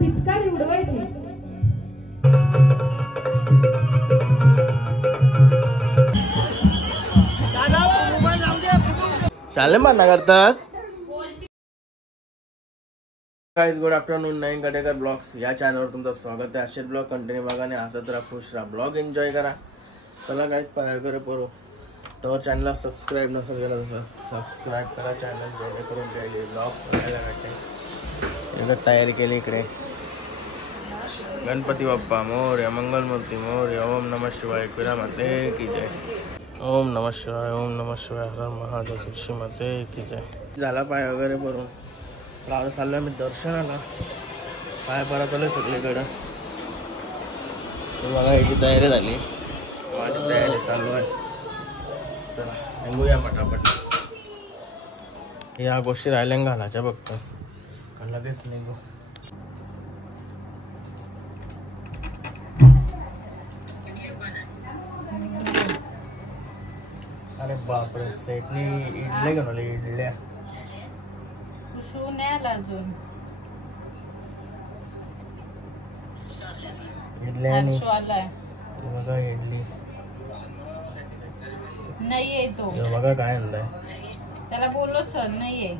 पिचकारी उडवायची. चालेल म्हणा करतास. Guys good afternoon. नईन गडेकर ब्लॉग्स या चॅनलवर तुमचं स्वागत आहे. असेच ब्लॉग कंटिन्यू बघा आणि हसत राहा, खुश राहा, ब्लॉग एन्जॉय करा. चला गाइस पाय करे परो तर चॅनलला सबस्क्राईब नसेल केलं तर सबस्क्राईब करा चॅनल, जेणेकरून डेली ब्लॉग बघायला भेटेल. एकदा तयारी केली इकडे. गणपती बाप्पा मोरया, मंगलमूर्ती मोरया, ओम नमः शिवाय, पिरा माते की जय. ओम नमः शिवाय, ओम नमः शिवाय, हर महादेव, श्री माते की जय. झाला पाय वगैरे भरून आता चाललोय मी दर्शनाला. पाय परा चालू आहे सगळीकडं. बघा याची तयारी झाली, माझी तयारी चालू आहे. चला निघूया पटापट. या गोष्टी राहिल्या घालायच्या बघतो, लगेच निघू. अरे बापरे, सेटनी इडले घेऊन आले. इडल्या अजून इडल्या बघा, इडली नाहीये तो. बघा काय आणलंय. त्याला बोललो चल, नाहीये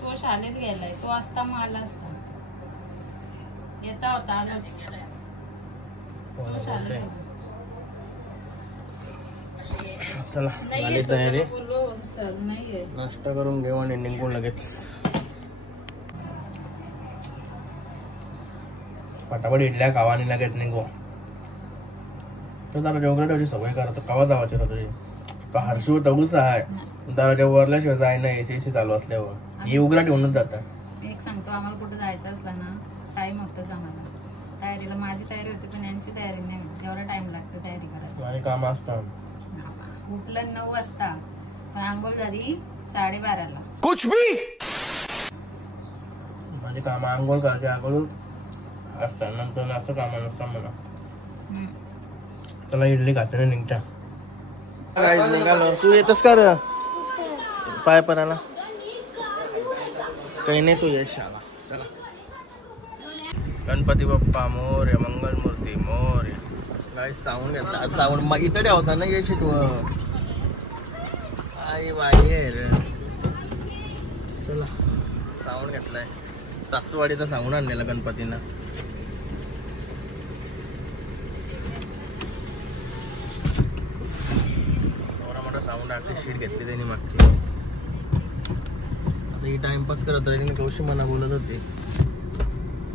तो. शाळेत गेलाय तो. असता मला असता येता होता आलोच. चला झाली तयारी. चल नाहीये. नाश्ता करून घेऊ आणि निघून लगेच पटापट इडल्या खावा आणि लगेच निघू. दाराच्या वगैरे ठेवची सवय करा तर कवा जावाची ना तुझी. हर्षू तगूच आहे, दाराच्या वरल्याशिवाय जाय ना. एसी चालू असल्यावर ही उघडा ठेवूनच जातात. एक सांगतो, आम्हाला कुठे जायचं असला ना टाइम होतच आम्हाला तयारीला. माझी तयारी होती पण यांची तयारी नाही. जेवढा टाइम लागतो तयारी करायला. माझे काम असतात. उठलं 9 वाजता पण आंघोळ झाली 12:30ला. कुछ भी माझे काम आंघोळ करायचे अगोदर असतात, नंतर असं काम नसतं मला. चला इडली खाते निघता. निघालो. तू येतस का रे पाय पराला? काही नाही, तू ये शाळा. चला. गणपती बाप्पा मोरया, मंगलमूर्ती मोरया. काय साऊंड घेतला. साऊंड इथं ठेवता ना यायची तू. आई बाहेर. चला साऊंड घेतलाय. सासवाडीचा साऊंड आणलेला गणपतीनं. साऊंड आर्टिस्ट शीट घेतली त्यांनी मागची. आता ही टाइमपास करत होती. कौशी मला बोलत होती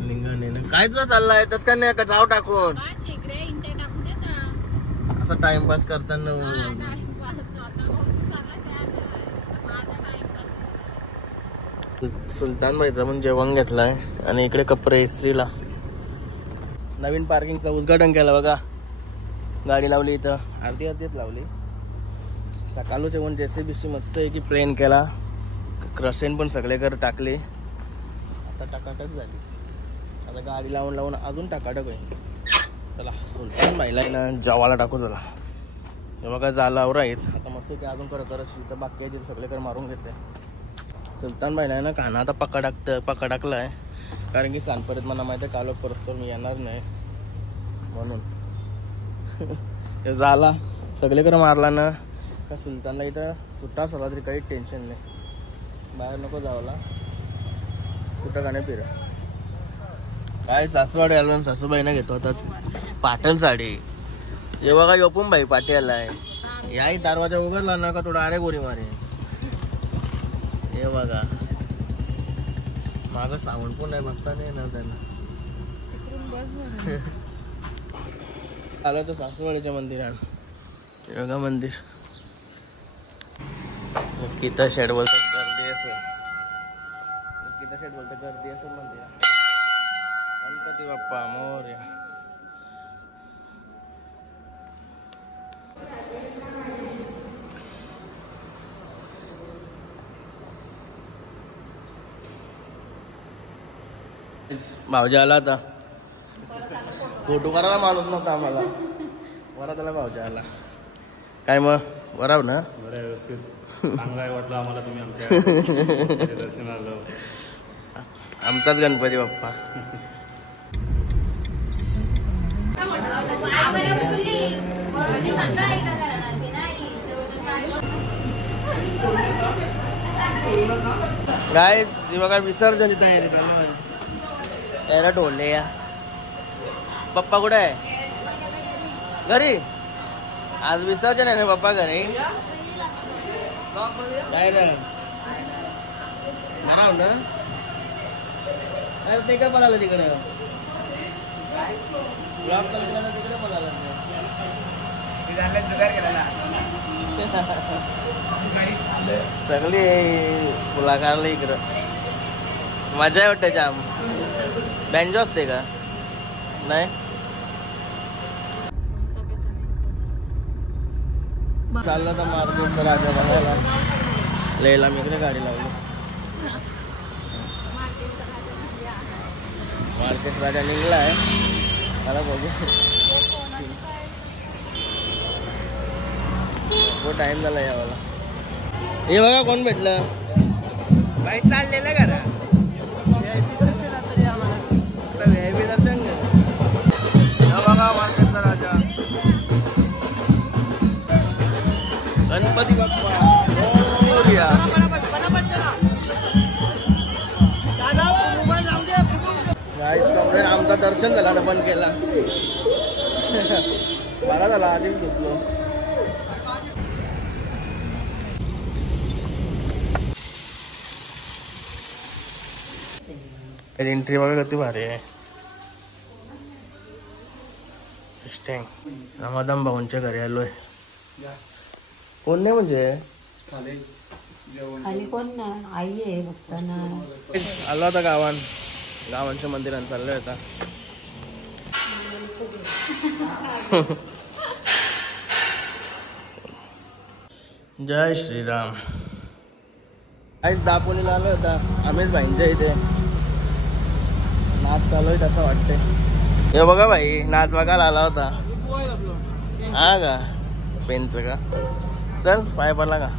लिंगाने. काय तुझं चाललाय तस का नाही का जाव टाकून असं टाइमपास करताना. सुलतान भाईचा पण जेवण घेतलाय आणि इकडे कपडे इस्त्रीला. नवीन पार्किंगचं उद्घाटन केलं बघा. गाडी लावली इथं, अर्धीच लावली. सकाळचं जेवण जेसीबीसी मस्त आहे की प्लेन केला. क्रसेन पण सगळे कर टाकले. आता टाकाटक झाली. आता गाडी लावून लावून अजून टाकाटक आहे. चला सुलतान भाईला ना जेवायला टाकू. चला हे बघा झाला आवरा आहेत. आता मस्त की अजून करत तर बाकी आहे सगळे कर मारून घेते. सुलतान भाईला ना खाना आता पक्का टाकला आहे. कारण की सांगपर्यंत मला माहिती आहे कालोख परस्पर मी येणार नाही म्हणून. हे झाला सगळेकडे मारला ना का सुलतानला इथं सुट्टा असला तरी काही टेन्शन नाही. बाहेर नको जावला, कुठं का नाही फिर. काय सासवाडी आलो ना सासूबाईना घेतो आता पाटल साडी. हे बघा योपून भाई पाटील आहे. याही दरवाजा उघडला ना का थोडा अरे गोरी मारे. हे बघा मागं साऊंड पण नाही, बसता नाही ना त्यांना. आलं तर सासूवाडीच्या मंदिरात. हे बघा मंदिर. गीता शेड बोलतात गर्दी असेल. गीता शेड बोलतात गर्दी असेल मंदिरात. गणपती बाप्पा मोरया. भाऊजी आला आता. फोटो करायला माणूस नव्हता आम्हाला. बरा त्याला भाऊजी आला. काय मग बराबर ना? बरं व्यवस्थित चांगलं वाटलं आम्हाला तुम्ही आमच्या दर्शनाला. आमचाच गणपती बाप्पा. गाईज ही बघा विसर्जनची तयारी चालू आहे. त्याला ढोलले या. पप्पा कुठे आहे? घरी. आज विसर्जन आहे ना पप्पा घरी. काय रे बराव ना. अरे ते काय बोलायला तिकडे ब्लॉक तिकडे बोलायला सगळी मुलाकारला इकडं मजा आहे वाटते. जाम बँजो असते का नाही? चाललं तर मार्केटचा राजा बघायला. लयला मी इकडे गाडी लावली. मार्केट राजा निघला आहे. मला बघू तो टाइम झाला यावाला. हे बघा कोण भेटलं. बाई चाललेलं का रा VIP दर्शन. तरी आम्हाला आता VIP दर्शन घे. बघा मार्केटचा राजा गणपती बाप्पा मोरया. आमचं दर्शन झालं ना बंद केला. बरा झाला आधीच घेतलो. एंट्री बघा किती भारी आहे. समाधान भाऊंच्या घरी आलोय. कोण नाही म्हणजे खाली कोण ना आई आहे बघताना. आलो आता गावांच्या मंदिरात चाललोय आता. जय श्रीराम. आज दापोलीला आलो होता आम्हीच भाईंच्या इथे. नाच चालू आहे असं वाटतंय. हे बघा भाई नाच बघायला आला होता. हा का पेनच का. चल पाय पडला का.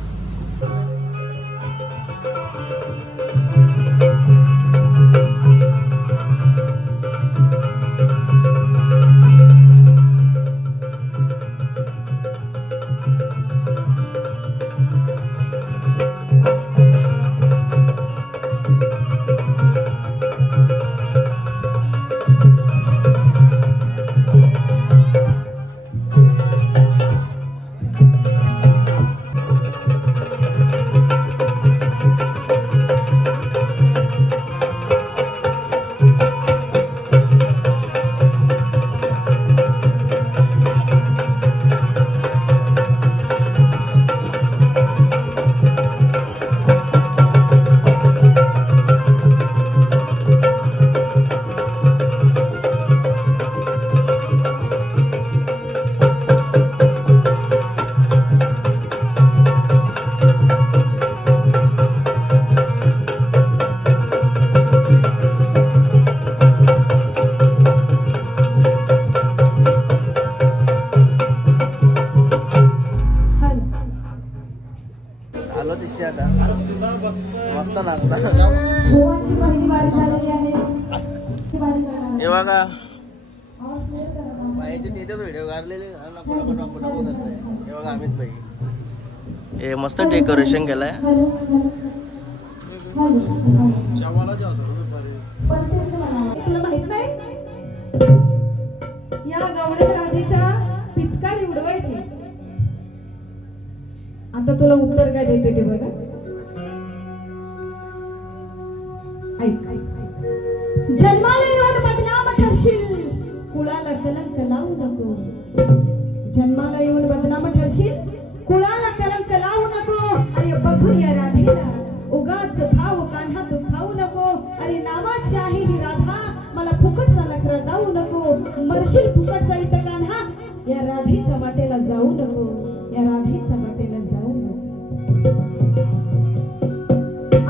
मस्त नाचता. हे बघा भाईचे तिथेच व्हिडिओ काढलेले नको नको नको नको करताय. हे बघा अमित भाई हे मस्त डेकोरेशन केलंय. तुला माहित नाही या गवळ्या राधेच्या पिचकारी उडवायची. आता तुला उत्तर काय देते ते बघा. जन्माला येऊन बदनाम ठरशील कुळाला कलंक लावू नको. जन्माला येऊन बदनाम ठरशील कुळाला कलंक लावू नको. अरे बघून या राधेला उगाच भाव कान्हा तू खाऊ नको. अरे नावाची आहे ही राधा मला फुकटचा नखरा दाऊ नको. मरशील फुकटचा इथं कान्हा या राधेच्या वाटेला जाऊ नको. या राधेच्या वाटेला जाऊ नको.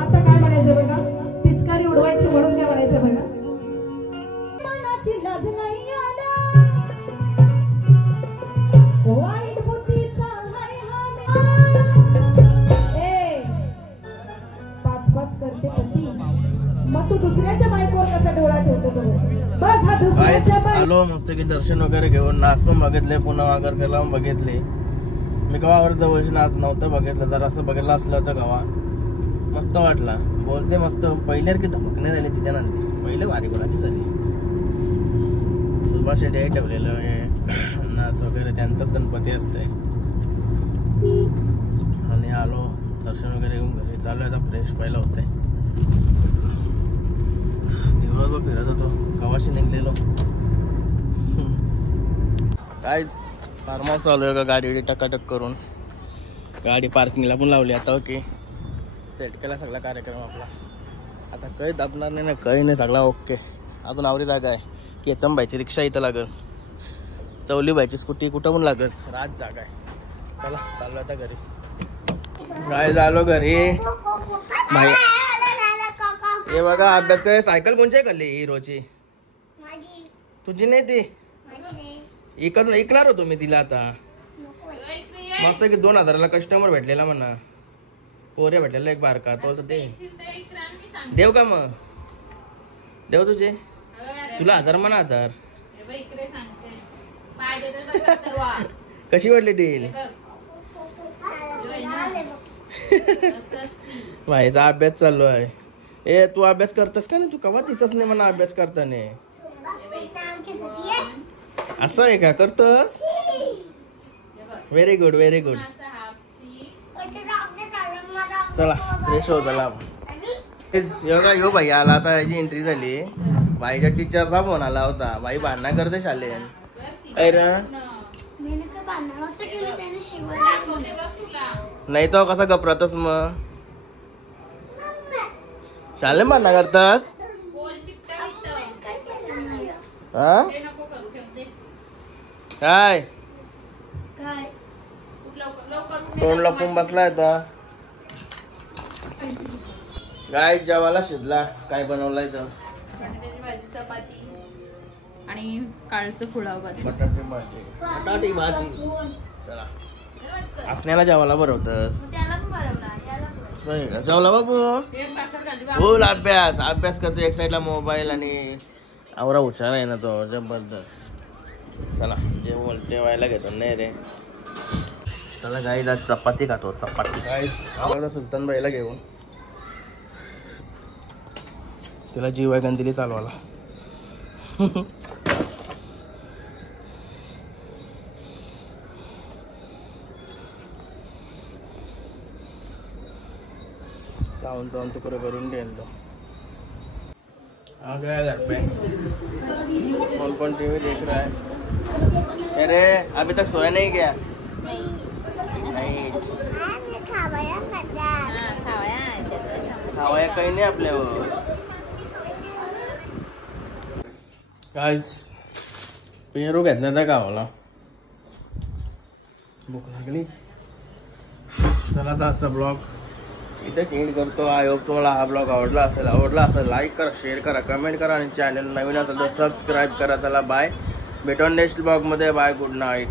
आता काय म्हणायचं बघा. पिचकारी उडवायची म्हणून काय म्हणायचं बघा. मनाची लाज नाही आला वाईट बुद्धीचा हाय हा. ए पाच पाच करते पती मग तू दुसऱ्याच्या बायकोवर कसा डोळा ठेवतो तो बघ हा काय दुसऱ्याच्या बायको आलो मस्त की दर्शन वगैरे घेऊन नाच पण बघितले पुन्हा वागर केला बघितले. मी गावावर जवळची नाच नव्हतं बघितलं जर असं बघितलं असलं तर गावा मस्त वाटला. बोलते मस्त पहिले की धमकणे राहिले तिच्या नंतर पहिले भारी बोलायची सरी सुभाष शेट्टी ठेवलेलं हे नाच वगैरे त्यांचाच गणपती असते. आणि आलो दर्शन वगैरे घेऊन घरी चालू आहे आता फ्रेश व्हायला होते. दिवसभर फिरत होतो कवाशी निघलेलो. काय फार्म हाऊस चालू आहे का गाडी टकाटक करून गाडी पार्किंगला पण लावली आता. ओके सेट केला सगळा कार्यक्रम आपला. आता काही दाबणार नाही ना काही नाही सगळा ओके. अजून आवरी जागा आहे केतन बाईची रिक्षा इथं लागेल चवली बाईची स्कूटी कुठं पण लागेल राज जागा आहे. चला चाललो आता घरी. काय झालो घरी भाई हे बघा अभ्यास काय सायकल कोणची खाल्ली हिरोची तुझी नाही ती ऐकणार होतो मी तिला. आता मस्त की 2000ला कस्टमर भेटलेला म्हणा पोरे भेटलेला एक बारका तो ते देव का मग देव तुझे तुला 1000 म्हणा 1000 कशी वाटली डील. माझा अभ्यास चालू आहे. ए तू अभ्यास करतस का नाही तू कवा दिसच नाही म्हणा अभ्यास करताना असं आहे का करतस. Very good very good. चला फ्रेश हो चला. यो भाई आला आता याची एंट्री झाली. भाईच्या टीचरचा फोन आला होता भाई भांडणा करते शाळेत नाही तो कसा घबरातस मग शाळे भांडणा करतास हा काय तोंड लपून बसलाय आता. काय जेवायला शिजला काय बनवलाय तर बटाट्याची भाजी चपाती आणि काळचं पुलाव भाजी बटाटी भाजी. चला असण्याला जेवायला बरवतस जेवला बाबू बोल अभ्यास अभ्यास करतो एक साईडला मोबाईल आणि आवरा हुशार आहे ना तो जबरदस्त. चला जेवायला घेतो नाही रे. चला गाईज आज चपाती खातो चपाती गाईज सुलतान बाईला घेऊन तिला जीव आहे दिली चालवाला. चावून चावून तुकडे करून घेऊन तो आ गया घर पे. कौन कौन टीवी देख रहा है. अरे अभी तक सोया नहीं क्या नहीं खावाया काही नाही आपल्यावर. गाईज पेरू घेतला त्या गावाला भूक लागली. चला आता आजचा ब्लॉग इथे एंड करतो. आय होप तुम्हाला हा ब्लॉग आवडला असेल लाईक करा शेअर करा कमेंट करा आणि चॅनल नवीन असेल तर सबस्क्राईब करा. चला बाय भेटून नेक्स्ट ब्लॉग मध्ये. Bye good night.